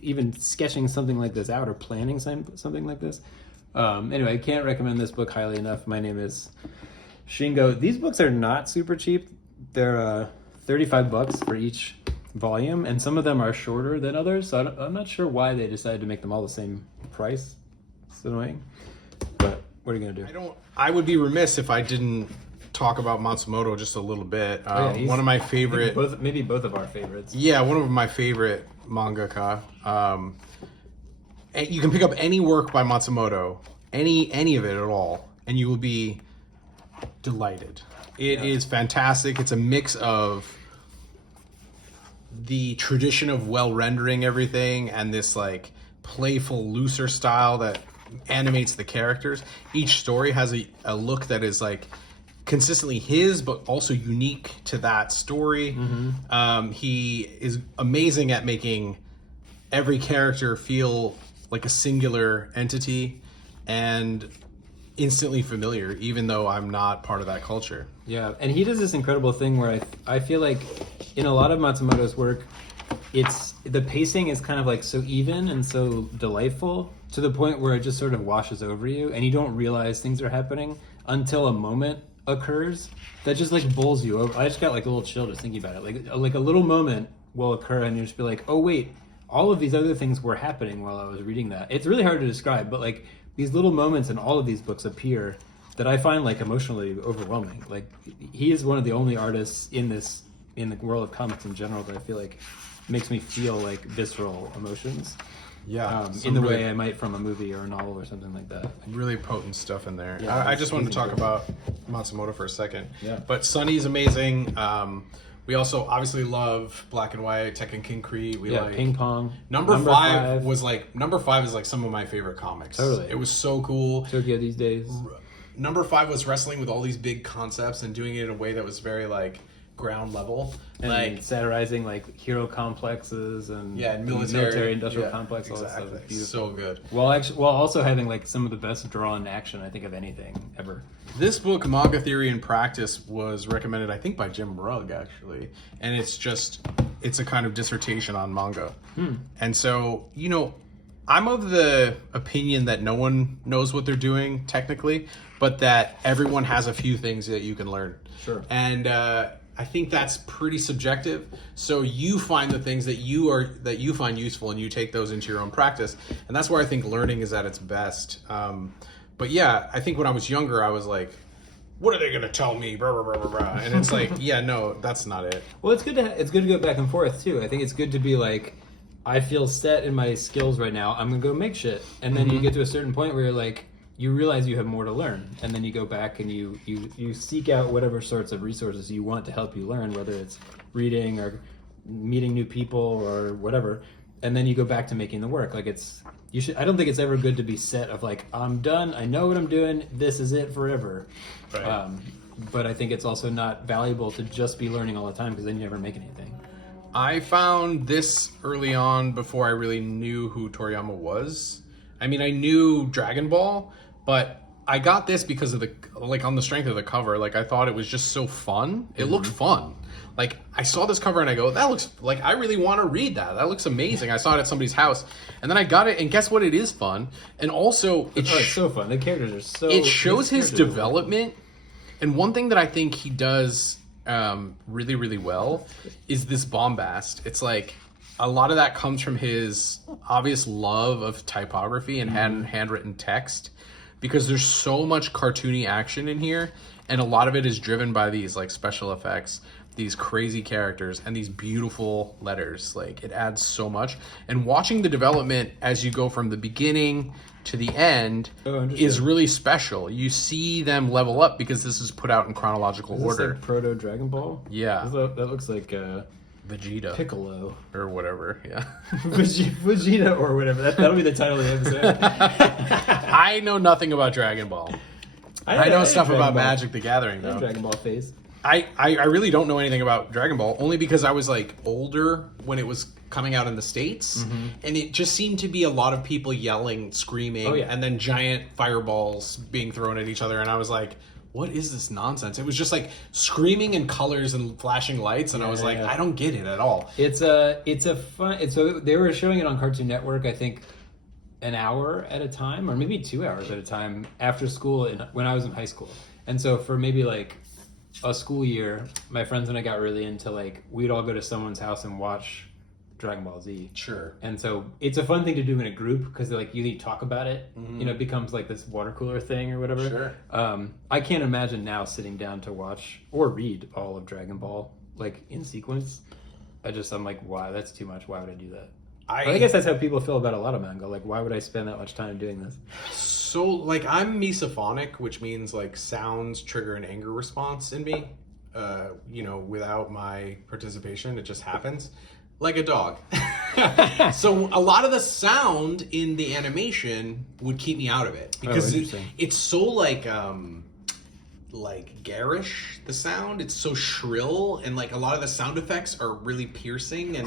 even sketching something like this out or planning something like this. Anyway, I can't recommend this book highly enough. My name is Shingo. These books are not super cheap. They're $35 for each volume, and some of them are shorter than others, so I'm not sure why they decided to make them all the same price. It's annoying, but what are you gonna do? I would be remiss if I didn't talk about Matsumoto just a little bit. One of my favorite, maybe both of our favorites. Yeah, one of my favorite mangaka. You can pick up any work by Matsumoto, any of it at all, and you will be delighted. It is fantastic. It's a mix of the tradition of well rendering everything and this like playful, looser style that animates the characters. Each story has a look that is like consistently his, but also unique to that story. He is amazing at making every character feel like a singular entity and instantly familiar, even though I'm not part of that culture. Yeah, and he does this incredible thing where I feel like in a lot of Matsumoto's work, the pacing is kind of like so even and so delightful to the point where it just sort of washes over you and you don't realize things are happening until a moment occurs that just like bowls you over. I just got like a little chill just thinking about it. Like a little moment will occur and you just be like, oh wait, all of these other things were happening while I was reading that. It's really hard to describe, but like these little moments in all of these books appear that I find like emotionally overwhelming. Like he is one of the only artists in the world of comics in general that I feel like makes me feel like visceral emotions. Yeah, in the way I might from a movie or a novel or something like that. Really potent stuff in there. Yeah, I just wanted to talk about Matsumoto for a second. Yeah. But Sunny's amazing. We also obviously love Black and White, Tekken King Kree. We like Ping Pong. Number five is like some of my favorite comics. Totally. It was so cool. Tokyo These Days. Number 5 was wrestling with all these big concepts and doing it in a way that was very like ground level, and like satirizing like hero complexes and military industrial complex. Exactly. All that stuff. So good. While also having like some of the best drawn action I think of anything ever. This book, Manga Theory and Practice, was recommended I think by Jim Rugg actually, and it's a kind of dissertation on manga. And so I'm of the opinion that no one knows what they're doing technically, but that everyone has a few things that you can learn. Sure. And I think that's pretty subjective. So you find the things that you find useful, and you take those into your own practice. And that's where I think learning is at its best. But yeah, I think when I was younger, I was like, what are they going to tell me? Blah, blah, blah, blah, blah. And it's like, yeah, no, that's not it. Well, it's good to go back and forth too. I think it's good to be like, I feel set in my skills right now. I'm gonna go make shit, and then you get to a certain point where you're like, you realize you have more to learn, and then you go back and you seek out whatever sorts of resources you want to help you learn, whether it's reading or meeting new people or whatever, and then you go back to making the work. Like I don't think it's ever good to be set of like, I'm done, I know what I'm doing, this is it forever. Right. But I think it's also not valuable to just be learning all the time because then you never make anything. I found this early on before I really knew who Toriyama was. I mean, I knew Dragon Ball, but I got this because of on the strength of the cover. Like, I thought it was just so fun. It looked fun. Like, I saw this cover and I go, that looks like I really want to read that. That looks amazing. I saw it at somebody's house. And then I got it, and guess what? It is fun. And also, it's so fun. The characters are so... It shows his development. And one thing that I think he does really, really well is this bombast. It's like a lot of that comes from his obvious love of typography and handwritten text, because there's so much cartoony action in here, and a lot of it is driven by these like special effects, these crazy characters, and these beautiful letters. Like, it adds so much. And watching the development as you go from the beginning to the end is really special. You see them level up because this is put out in chronological order. Like proto Dragon Ball? Yeah. That looks like Vegeta. Piccolo. Or whatever, yeah. Vegeta or whatever. That'll be the title of the episode. I know nothing about Dragon Ball. I know stuff about Magic the Gathering, though. Dragon Ball phase. I really don't know anything about Dragon Ball, only because I was like older when it was coming out in the States, and it just seemed to be a lot of people yelling, screaming, and then giant fireballs being thrown at each other, and I was like, what is this nonsense? It was just like screaming and colors and flashing lights, and I was like, I don't get it at all. It's a fun. So they were showing it on Cartoon Network, I think, an hour at a time, or maybe 2 hours at a time after school when I was in high school. And so for maybe like a school year, my friends and I got really into like we'd all go to someone's house and watch Dragon Ball Z. Sure. And so it's a fun thing to do in a group because like you talk about it. You know, it becomes like this water cooler thing or whatever. Sure. I can't imagine now sitting down to watch or read all of Dragon Ball like in sequence. I'm like, wow, that's too much. Why would I do that? I guess that's how people feel about a lot of manga. Like, why would I spend that much time doing this? So, like, I'm misophonic, which means, like, sounds trigger an anger response in me. You know, without my participation, it just happens. Like a dog. So, a lot of the sound in the animation would keep me out of it. Because it's so, like garish, the sound. It's so shrill, and, like, a lot of the sound effects are really piercing, and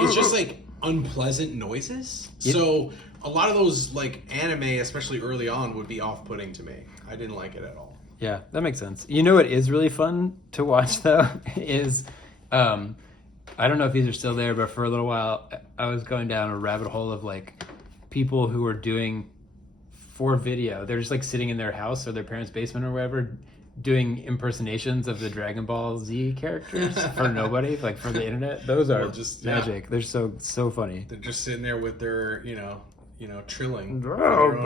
it's just, like, unpleasant noises. So a lot of those like anime, especially early on, would be off-putting to me. I didn't like it at all. Yeah, that makes sense. You know what is really fun to watch though is I don't know if these are still there, but for a little while I was going down a rabbit hole of like people who are doing for video. They're just like sitting in their house or their parents' basement or wherever doing impersonations of the Dragon Ball Z characters for nobody, like for the internet. Those are just magic. They're so funny. They're just sitting there with their, you know, trilling. Goku,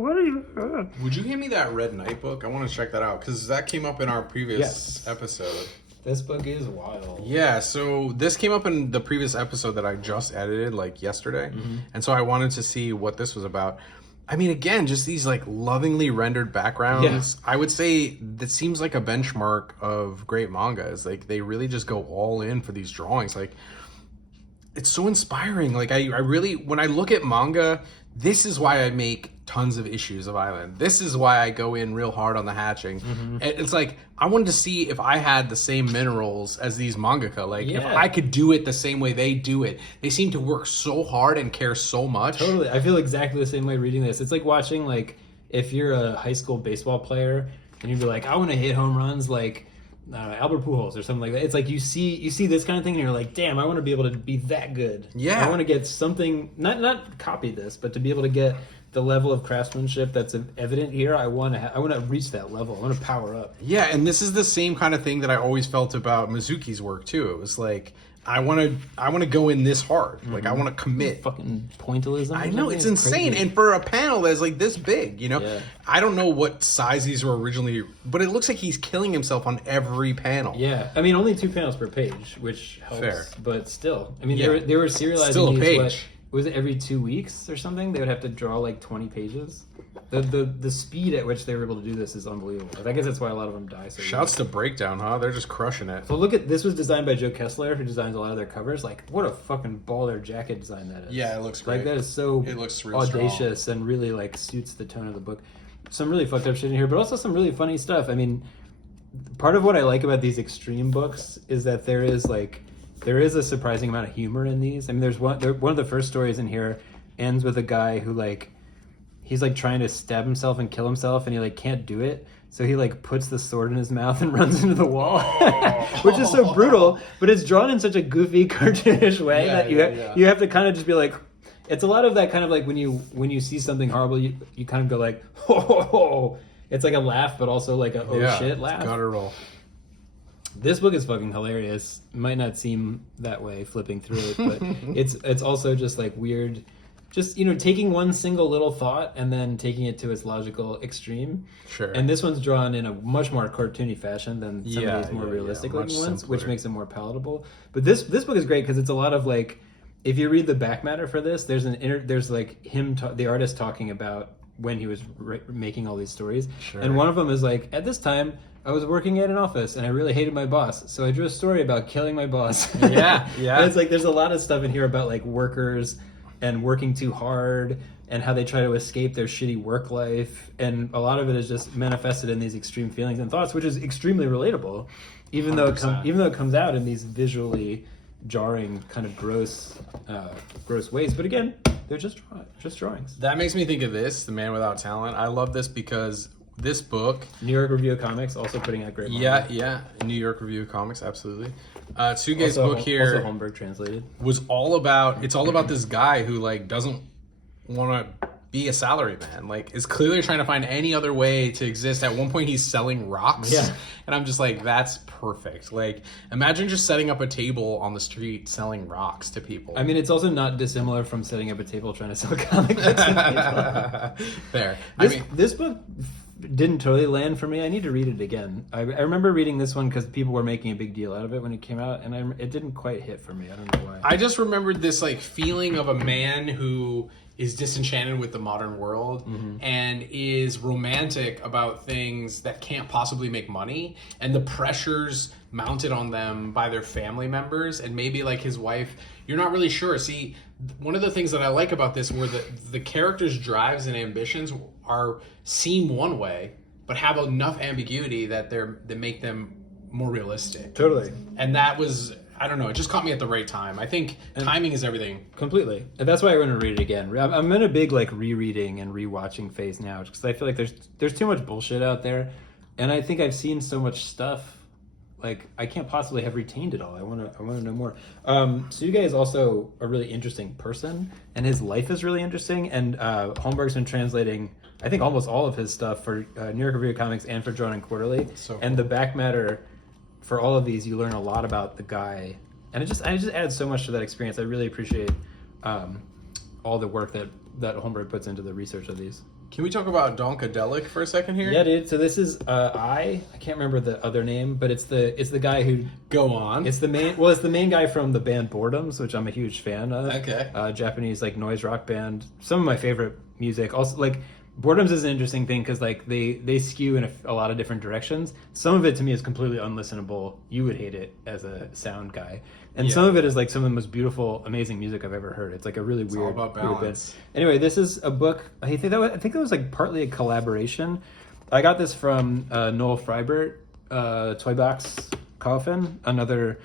what are you? Would you hand me that Red Knight book? I want to check that out because that came up in our previous episode. This book is wild. Yeah, so this came up in the previous episode that I just edited like yesterday, and so I wanted to see what this was about. I mean, again, just these like lovingly rendered backgrounds. Yeah. I would say that seems like a benchmark of great manga. Is like they really just go all in for these drawings. Like it's so inspiring. Like I really, when I look at manga, this is why I make tons of issues of Island. This is why I go in real hard on the hatching. It's like I wanted to see if I had the same minerals as these mangaka. Like if I could do it the same way they do it. They seem to work so hard and care so much. Totally. I feel exactly the same way reading this. It's like watching like if you're a high school baseball player and you'd be like, I want to hit home runs like Albert Pujols or something like that. It's like you see this kind of thing and you're like, damn, I want to be able to be that good. Yeah. I want to get something, not copy this, but to be able to get the level of craftsmanship that's evident here. I want to reach that level. I want to power up. Yeah, and this is the same kind of thing that I always felt about Mizuki's work too. It was like I want to go in this hard. Like I want to commit. Fucking pointillism. I know it's insane, and for a panel that's like this big, you know, I don't know what size these were originally, but it looks like he's killing himself on every panel. Yeah, I mean only 2 panels per page, which helps. Fair. But still, I mean they were serializing still a these, page. Was it every 2 weeks or something? They would have to draw like 20 pages. The speed at which they were able to do this is unbelievable. I guess that's why a lot of them die. So shouts to Breakdown, huh? They're just crushing it. So look at this was designed by Joe Kessler, who designs a lot of their covers. Like what a fucking baller jacket design that is. Yeah, it looks great. Like that is so it looks real audacious strong. And really like suits the tone of the book. Some really fucked up shit in here, but also some really funny stuff. I mean, part of what I like about these extreme books is that there is a surprising amount of humor in these. I mean, there's one of the first stories in here ends with a guy who like he's like trying to stab himself and kill himself and he like can't do it, so he like puts the sword in his mouth and runs into the wall. Which is so brutal, but it's drawn in such a goofy cartoonish way that you have to kind of just be like, it's a lot of that kind of like when you see something horrible you kind of go like ho ho ho. It's like a laugh but also like a shit laugh. Guttural. This book is fucking hilarious. It might not seem that way flipping through it, but it's also just like weird. Just, you know, taking one single little thought and then taking it to its logical extreme. Sure. And this one's drawn in a much more cartoony fashion than some of these more realistic looking ones, which makes it more palatable. But this book is great because it's a lot of like, if you read the back matter for this, there's like him, the artist talking about when he was making all these stories. Sure. And one of them is like, at this time, I was working at an office and I really hated my boss, so I drew a story about killing my boss. Yeah, yeah. And it's like there's a lot of stuff in here about like workers and working too hard and how they try to escape their shitty work life, and a lot of it is just manifested in these extreme feelings and thoughts, which is extremely relatable, even though it comes out in these visually jarring, kind of gross ways. But again, they're just drawings. That makes me think of this, The Man Without Talent. I love this because this book, New York Review of Comics, also putting out great manga. yeah, New York Review of Comics, absolutely. Tsuge's book here, also Holmberg translated, was all about this guy who like doesn't want to be a salaryman, like is clearly trying to find any other way to exist. At one point he's selling rocks, yeah, and I'm just like, that's perfect. Like, imagine just setting up a table on the street selling rocks to people. I mean, it's also not dissimilar from setting up a table trying to sell comic books. Fair. This book didn't totally land for me. I need to read it again. I remember reading this one because people were making a big deal out of it when it came out, and it didn't quite hit for me. I don't know why. I just remembered this like feeling of a man who is disenchanted with the modern world and is romantic about things that can't possibly make money, and the pressures mounted on them by their family members and maybe like his wife. You're not really sure. See, one of the things that I like about this were the characters' drives and ambitions seem one way, but have enough ambiguity that they make them more realistic. Totally. And that was, I don't know, it just caught me at the right time. I think timing is everything. Completely. And that's why I want to read it again. I'm in a big like rereading and rewatching phase now, because I feel like there's too much bullshit out there, and I think I've seen so much stuff. Like, I can't possibly have retained it all. I want to know more. Suge is also a really interesting person, and his life is really interesting. And Holmberg's been translating, I think, almost all of his stuff for New York Review of Comics and for Drawn and Quarterly. So cool. And the back matter for all of these, you learn a lot about the guy, and it just adds so much to that experience. I really appreciate all the work that Holmberg puts into the research of these. Can we talk about Donkadelic for a second here? Yeah, dude. So this is I can't remember the other name, but it's the guy who Go on. It's the main guy from the band Boredoms, which I'm a huge fan of. Okay. Japanese like noise rock band. Some of my favorite music. Also, like, Boredoms is an interesting thing because like they skew in a lot of different directions. Some of it to me is completely unlistenable. You would hate it as a sound guy. And some of it is like some of the most beautiful, amazing music I've ever heard. It's like a really weird, all about balance. Anyway, this is a book. I think that was like partly a collaboration. I got this from Noel Freibert, Toy Box Coffin, another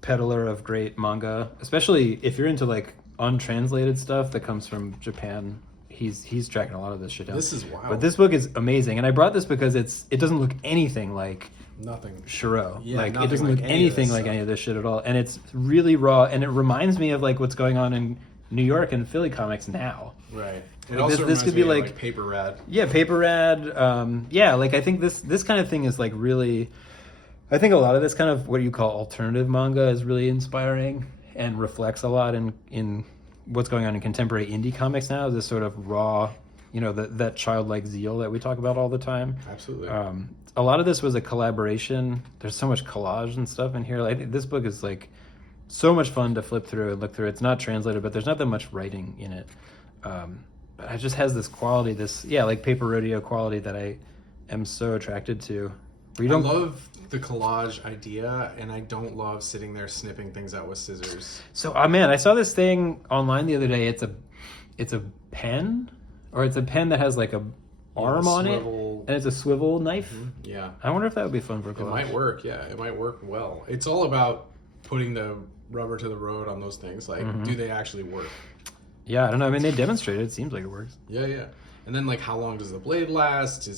peddler of great manga. Especially if you're into like untranslated stuff that comes from Japan. He's tracking a lot of this shit down. This is wild. But this book is amazing, and I brought this because it doesn't look anything like Nothing. Shiro. Yeah, like, it doesn't look anything like any of this shit at all, and it's really raw, and it reminds me of like what's going on in New York and Philly comics now. Right. It Like, also this could be me of, like Paper Rad. Yeah, Paper Rad. Yeah, like I think this kind of thing is like really. I think a lot of this kind of what you call alternative manga is really inspiring and reflects a lot in what's going on in contemporary indie comics now. This sort of raw, that childlike zeal that we talk about all the time. Absolutely. A lot of this was a collaboration. There's so much collage and stuff in here. Like, this book is like so much fun to flip through and look through. It's not translated, but there's not that much writing in it. But it just has this quality, like Paper Rodeo quality that I am so attracted to. I love the collage idea, and I don't love sitting there snipping things out with scissors. So, man, I saw this thing online the other day. It's a pen, or it's a pen that has like a arm on it, and it's a swivel knife. Mm-hmm. Yeah. I wonder if that would be fun for collage. It might work, yeah. It might work well. It's all about putting the rubber to the road on those things. Like, do they actually work? Yeah, I don't know. I mean, they demonstrated. It seems like it works. Yeah, yeah. And then, like, how long does the blade last?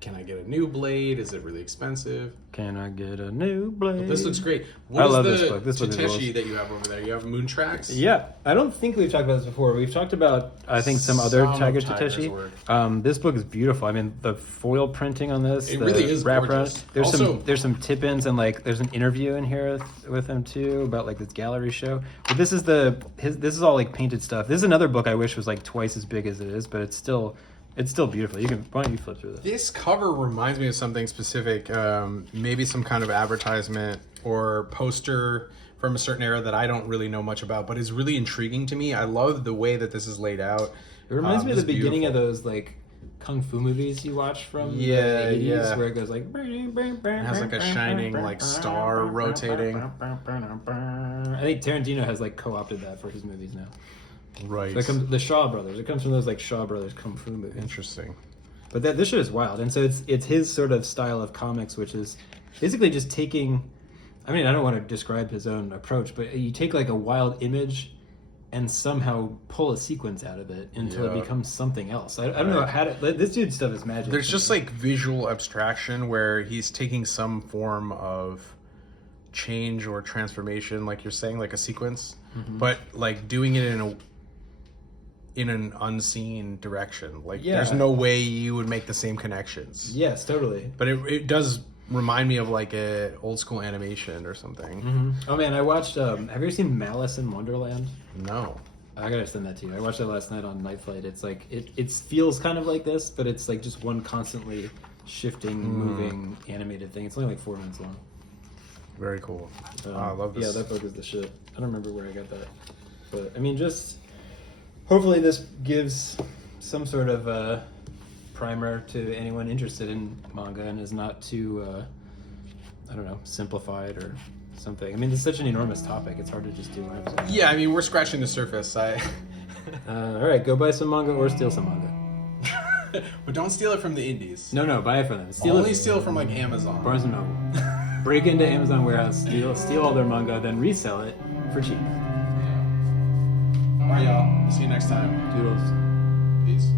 Can I get a new blade? Is it really expensive? Can I get a new blade? But this looks great. I love this book. This book Tateshi that you have over there? You have Moon Tracks? Yeah. I don't think we've talked about this before. We've talked about, I think, some other Tiger Tateshi. This book is beautiful. I mean, the foil printing on this. It really is gorgeous. There's some tip-ins, and like there's an interview in here with him too about like this gallery show. But this is all like painted stuff. This is another book I wish was like twice as big as it is, but it's still beautiful. Why don't you flip through this? This cover reminds me of something specific, maybe some kind of advertisement or poster from a certain era that I don't really know much about, but is really intriguing to me. I love the way that this is laid out. It reminds me of the beginning of those like kung fu movies you watch from the Yeah, 80s, yeah. where it goes like... It has like a shining like star rotating. I think Tarantino has like co-opted that for his movies now. Right. So it comes, the Shaw Brothers. It comes from those like Shaw Brothers kung fu movies. Interesting. But this shit is wild, and so it's his sort of style of comics, which is basically just taking. I mean, I don't want to describe his own approach, but you take like a wild image and somehow pull a sequence out of it until it becomes something else. I don't know how to... This dude's stuff is magic. There's just like visual abstraction where he's taking some form of change or transformation, like you're saying, like a sequence, but like doing it in an unseen direction. Like there's no way you would make the same connections. Yes, totally. But it does remind me of like a old school animation or something. Oh man, I watched. Have you ever seen Malice in Wonderland? No. I gotta send that to you. I watched that last night on Night Flight. It's like it feels kind of like this, but it's like just one constantly shifting, moving, animated thing. It's only like 4 minutes long. Very cool. I love this. Yeah, that book is the shit. I don't remember where I got that, but I mean, just hopefully this gives some sort of primer to anyone interested in manga and is not too, I don't know, simplified or something. I mean, it's such an enormous topic. It's hard to just do one episode. Yeah, I mean, we're scratching the surface. All right, go buy some manga or steal some manga. But don't steal it from the indies. No, buy it from them. Steal from like Amazon. Barnes and Noble. Break into Amazon warehouse, steal all their manga, then resell it for cheap. All right, y'all. See you next time. Doodles. Peace.